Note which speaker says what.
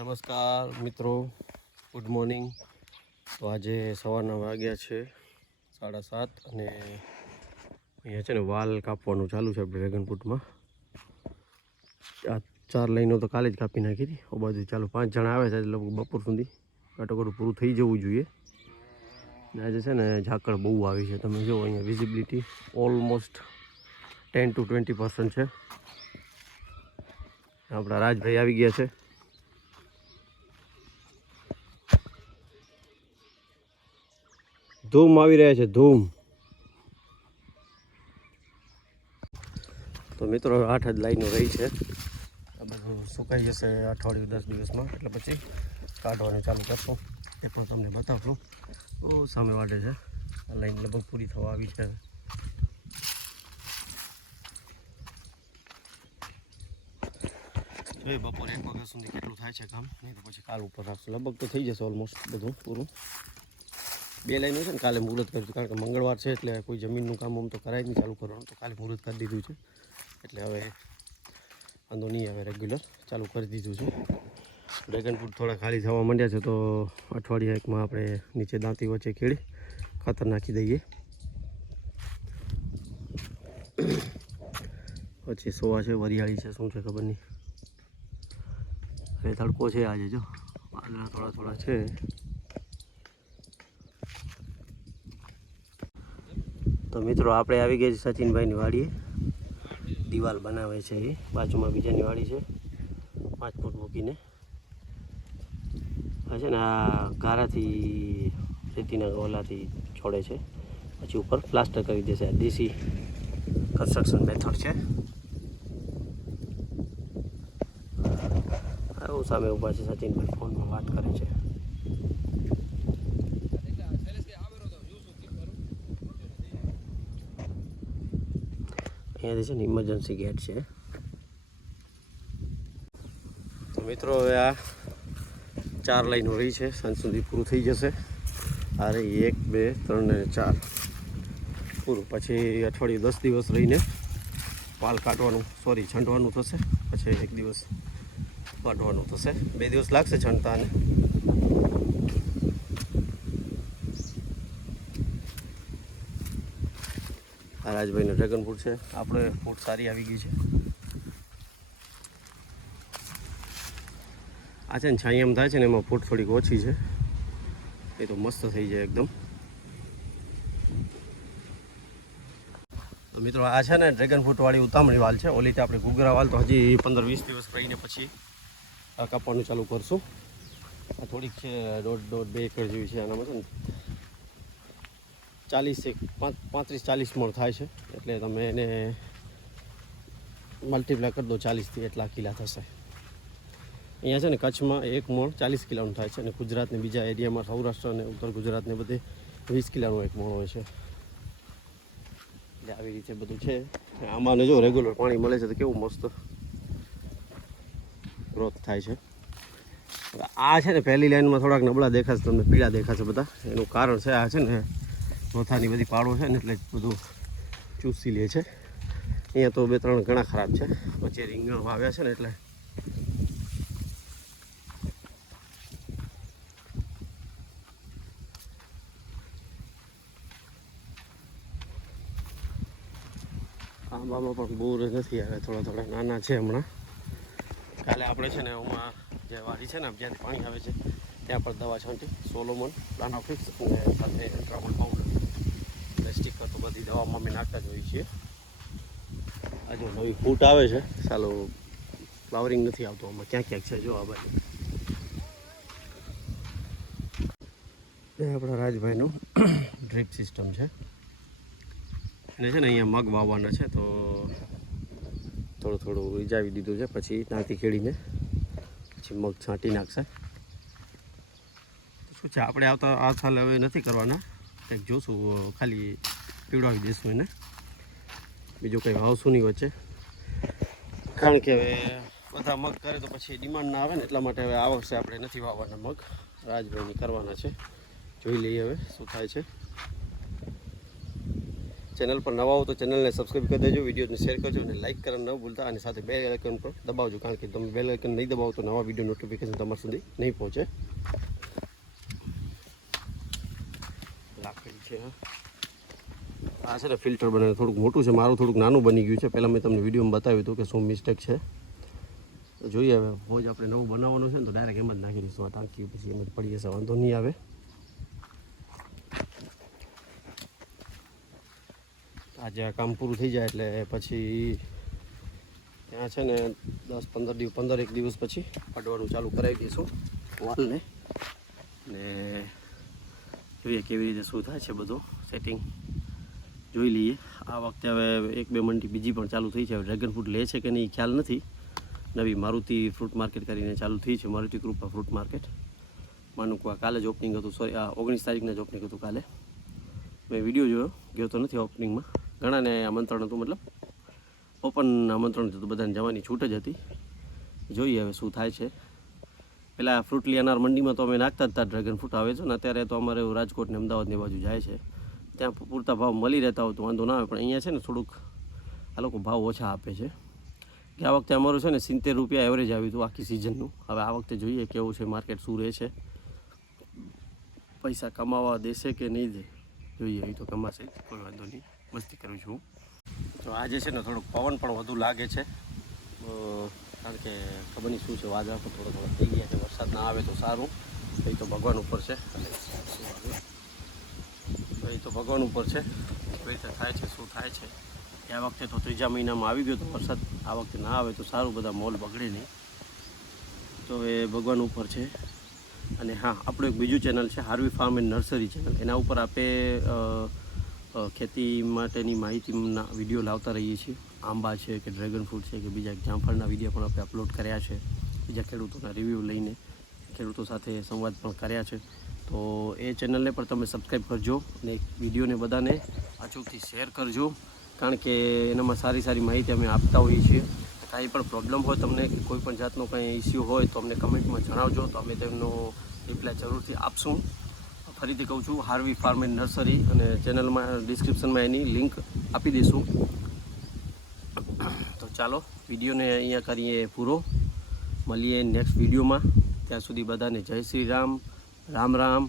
Speaker 1: નમસ્કાર મિત્રો. Good morning તો આજે સવારના વાગ્યા છે સાડા સાત અને અહીંયા છે ને વાલ કાપવાનું ચાલુ છે ડ્રેગન ફ્રૂટમાં આ ચાર લાઈનો તો કાલે જ કાપી નાખી હતી. ઓ બાજુ ચાલુ પાંચ જણા આવે છે એટલે લગભગ બપોર સુધી. કાટોકાટું પૂરું થઈ જવું જોઈએ. ને આજે છે ને ઝાકળ બહુ આવી છે. તમે જુઓ અહીંયા visibility almost ten to twenty percent છે. આપણા રાજભાઈ આવી ગયા છે. ધૂમ આવી રહ્યા છે, ધૂમ. તો મિત્રો, આઠ જ લાઈનો રહી છે. આ બધું સુકાઈ જશે અઠવાડિયું, દસ દિવસમાં. એટલે પછી કાઢવાનું ચાલુ કરશું. એ પણ તમને બતાવશું. બહુ સામે વાટે છે. આ લાઈન લગભગ પૂરી થવા આવી છે. બપોરે એક વાગ્યા સુધી કેટલું થાય છે કામ. નહીં તો પછી કાલ ઉપર રાખશું લગભગ તો થઈ જશે ઓલમોસ્ટ બધું પૂરું. બે લાઈનો છે ને, કાલે મુહૂર્ત કર્યું કારણ કે મંગળવાર છે એટલે કોઈ જમીનનું કામ આમ તો કરાય જ નહીં ચાલુ કરવાનું. તો કાલે મુહૂર્ત કરી દીધું છે. એટલે હવે વાંધો નહીં આવે રેગ્યુલર ચાલુ કરી દીધું છે. ડ્રેગન ફ્રૂટ થોડા ખાલી થવા માંડ્યા છે તો અઠવાડિયા એકમાં આપણે નીચે દાંતી વચ્ચે ખેડી ખાતર નાખી દઈએ. પછી સોવા છે, વરિયાળી છે, શું છે ખબર નહીં. હવે તડકો છે આજે, જો. પાંદડા થોડા થોડા છે. તો મિત્રો, આપણે આવી ગયા છે સચિનભાઈની વાડીએ. દિવાલ બનાવે છે એ. બાજુમાં બીજાની વાડી છે. પાંચ ફૂટ મૂકીને. આ છે ને, આ ગારાથી, રેતીના ગોલાથી છોડે છે. પછી ઉપર પ્લાસ્ટર કરી દેશે. આ દેશી કન્સ્ટ્રક્શન મેથડ છે. આવું સામે ઊભા છે સચિનભાઈ. ફોનમાં વાત કરે છે. અહીંયાથી છે ને ઇમરજન્સી ગેટ છે. મિત્રો હવે આ ચાર લાઈનો રહી છે. સાંજ સુધી પૂરું થઈ જશે. આ એક, બે, ત્રણ અને ચાર. પૂરું. પછી અઠવાડિયું દસ દિવસ રહીને પાલ કાઢવાનું સોરી છંટવાનું થશે. પછી એક દિવસ કાઢવાનું થશે. બે દિવસ લાગશે છંટતાને. આ રાજભાઈનો ડ્રેગન ફ્રૂટ છે. આપણે ફ્રૂટ સારી આવી ગઈ છે. આ છે ને છાંય એમ થાય છે ને એમાં ફૂટ થોડીક ઓછી છે. એ તો મસ્ત થઈ જાય એકદમ. મિત્રો આ છે ને ડ્રેગન ફ્રૂટવાળી ઉતામળી વાલ છે. ઓલી તે આપણે ઘૂઘરા વાલ તો હજી પંદર વીસ દિવસ રહીને પછી કાપવાનું ચાલુ કરશું. આ થોડીક છે દોઢ દોઢ બે એકર જેવી છે આનામાં છે ને. ચાલીસ એક, પાંચ, પાંત્રીસ, ચાલીસ મણ થાય છે. એટલે તમે એને મલ્ટીપ્લાય કરી દો ચાલીસથી એટલા કિલા થશે. અહીંયા છે ને કચ્છમાં એક મણ ચાલીસ કિલાનું થાય છે અને ગુજરાતને બીજા એરિયામાં સૌરાષ્ટ્ર અને ઉત્તર ગુજરાતને બધે વીસ કિલાનું એક મણ હોય છે. એટલે આવી રીતે બધું છે. આમાં જો રેગ્યુલર પાણી મળે છે તો કેવું મસ્ત ગ્રોથ થાય છે. આ છે ને પહેલી લાઈનમાં થોડાક નબળા દેખાશે, તમને પીળા દેખાશે બધા. એનું કારણ છે આ છે ને ચોથાની બધી પાડો છે ને એટલે બધું ચૂસી લે છે. અહીંયા તો બે ત્રણ ઘણા ખરાબ છે. પછી રીંગણ વાવ્યા છે ને એટલે. આંબામાં પણ બહુ નથી આવે, થોડા થોડા નાના છે હમણાં. કાલે આપણે છે ને એમાં જે વાડી છે ને, જ્યાંથી પાણી આવે છે, ત્યાં પર દવા છાંટી, સોલોમન, પ્લાન અને સાથે એન્ટ્રામોલ સ્ટીકર તો બધી દવામાં અમે નાખતા જ હોઈએ છીએ આ નવી ફૂટ આવે છે. ચાલો, ફ્લાવરિંગ નથી આવતું આમાં. ક્યાં ક્યાંક છે જો આ બાજુ. આપણા રાજભાઈનું ડ્રીપ સિસ્ટમ છે. અને છે ને અહીંયા મગ વાવવાના છે, તો થોડું થોડું રીજાવી દીધું છે, પછી ત્યાંથી ખેડીને પછી મગ છાંટી નાખશે. શું છે, આપણે આવતા આ સાલ હવે નથી કરવાના? કંઈક જોશું ખાલી પીવડાવી દઈશું એને. બીજું કંઈ વાવશું નહીં વચ્ચે. કારણ કે હવે બધા મગ કરે તો પછી ડિમાન્ડ ના આવે ને, એટલા માટે હવે આ વર્ષે આપણે નથી વાવવાના મગ. રાજભાઈની કરવાના છે. જોઈ લઈએ હવે શું થાય છે. ચેનલ પર નવા હો તો ચેનલને સબસ્ક્રાઈબ કરી દેજો, વિડીયોને શેર કરજો અને લાઇક કરવાનું ન ભૂલતા અને સાથે બે આઇકન પર દબાવજો, કારણ કે તમે બેલ આઇકન નહીં દબાવો તો નવા વીડિયો નોટિફિકેશન તમારા સુધી નહીં પહોંચે. છે આ છે ને ફિલ્ટર બને થોડુંક મોટું છે, મારું થોડુંક નાનું બની ગયું છે. પહેલાં મેં તમને વિડીયોમાં બતાવ્યું હતું કે શું મિસ્ટેક છે. જોઈએ હવે હોજ આપણે નવું બનાવવાનું છે ને તો ડાયરેક્ટ એમ જ નાખી દઈશું. આ ટાંકી પછી એમ જ પડી જશે, વાંધો નહીં આવે. આજે આ કામ પૂરું થઈ જાય એટલે પછી ત્યાં છે ને દસ પંદર દિવસ, પંદર એક દિવસ પછી પાડવાનું ચાલુ કરાવી દઈશું વાલને. ને જોઈએ કેવી રીતે શું થાય છે બધું સેટિંગ જોઈ લઈએ. આ વખતે હવે એક બે મંડી બીજી પણ ચાલુ થઈ છે. હવે ડ્રેગન ફ્રૂટ લે છે કે નહીં ખ્યાલ નથી. નવી મારુતિ ફ્રૂટ માર્કેટ કરીને ચાલુ થઈ છે. મારુતિ કૃપા ફ્રૂટ માર્કેટ માનું આ કાલે જ ઓપનિંગ હતું. સોરી આ ઓગણીસ તારીખના જ ઓપનિંગ હતું કાલે. મેં વીડિયો જોયો. ગયો તો નથી ઓપનિંગમાં ઘણાને આમંત્રણ હતું, મતલબ ઓપન આમંત્રણ હતું. બધાને જવાની છૂટ જ હતી. જોઈએ હવે શું થાય છે. પેલા ફ્રૂટ લેનાર મંડીમાં તો અમે નાખતા જ હતા ડ્રેગન ફ્રૂટ આવે છે ને અત્યારે તો અમારે રાજકોટ ને અમદાવાદની બાજુ જાય છે. ત્યાં પૂરતા ભાવ મળી રહેતા હોય તો વાંધો ના આવે, પણ અહીંયા છે ને થોડુંક આ લોકો ભાવ ઓછા આપે છે. કે આ વખતે અમારું છે ને સિત્તેર રૂપિયા એવરેજ આવ્યું હતું આખી સિઝનનું હવે આ વખતે જોઈએ કેવું છે માર્કેટ શું રહે છે. પૈસા કમાવા દેશે કે નહીં દે? જોઈએ, એ તો કમાશે કોઈ વાંધો નહીં. મસ્તી કરું છું તો આજે છે ને થોડોક પવન પણ વધુ લાગે છે. કારણ કે ખબર નહીં શું છે, વાદળ પણ થોડો થોડો થઈ ગયા છે. વરસાદ ના આવે તો સારું. એ તો ભગવાન ઉપર છે. એ તો ભગવાન ઉપર છે. કઈ રીતે થાય છે, શું થાય છે. આ વખતે તો ત્રીજા મહિનામાં આવી ગયો તો વરસાદ. આ વખતે ના આવે તો સારું, બધા મોલ બગડે નહીં. તો એ ભગવાન ઉપર છે. અને હા, આપણું એક બીજું ચેનલ છે, Harvey farm and nursery channel. એના ઉપર આપણે ખેતી માટેની માહિતીના વીડિયો લાવતા રહીએ છીએ. આંબા છે કે ડ્રેગન ફ્રૂટ છે કે બીજા જામફળના વીડિયો પણ આપણે અપલોડ કર્યા છે. બીજા ખેડૂતોના રિવ્યૂ લઈને. ખેડૂતો સાથે સંવાદ પણ કર્યા છે. તો એ ચેનલને પણ તમે સબસ્ક્રાઈબ કરજો અને વિડીયોને બધાને અચૂકથી શેર કરજો. કારણ કે એનામાં સારી સારી માહિતી અમે આપતા હોઈએ છીએ. કાંઈ પણ પ્રોબ્લેમ હોય, તમને કે કોઈ પણ જાતનો કંઈ ઇસ્યુ હોય, તો અમને કમેન્ટમાં જણાવજો. તો અમે તેમનો રિપ્લાય જરૂરથી આપશું. ફરીથી કહું છું, હાર્વી ફાર્મ એન્ડ નર્સરી અને ચેનલમાં ડિસ્ક્રિપ્શનમાં એની લિંક આપી દઈશું. તો ચાલો, વિડીયોને અહીંયા કરીએ પૂરો. મળીએ નેક્સ્ટ વિડીયોમાં. ત્યાં સુધી બધાને જય શ્રી રામ રામ રામ.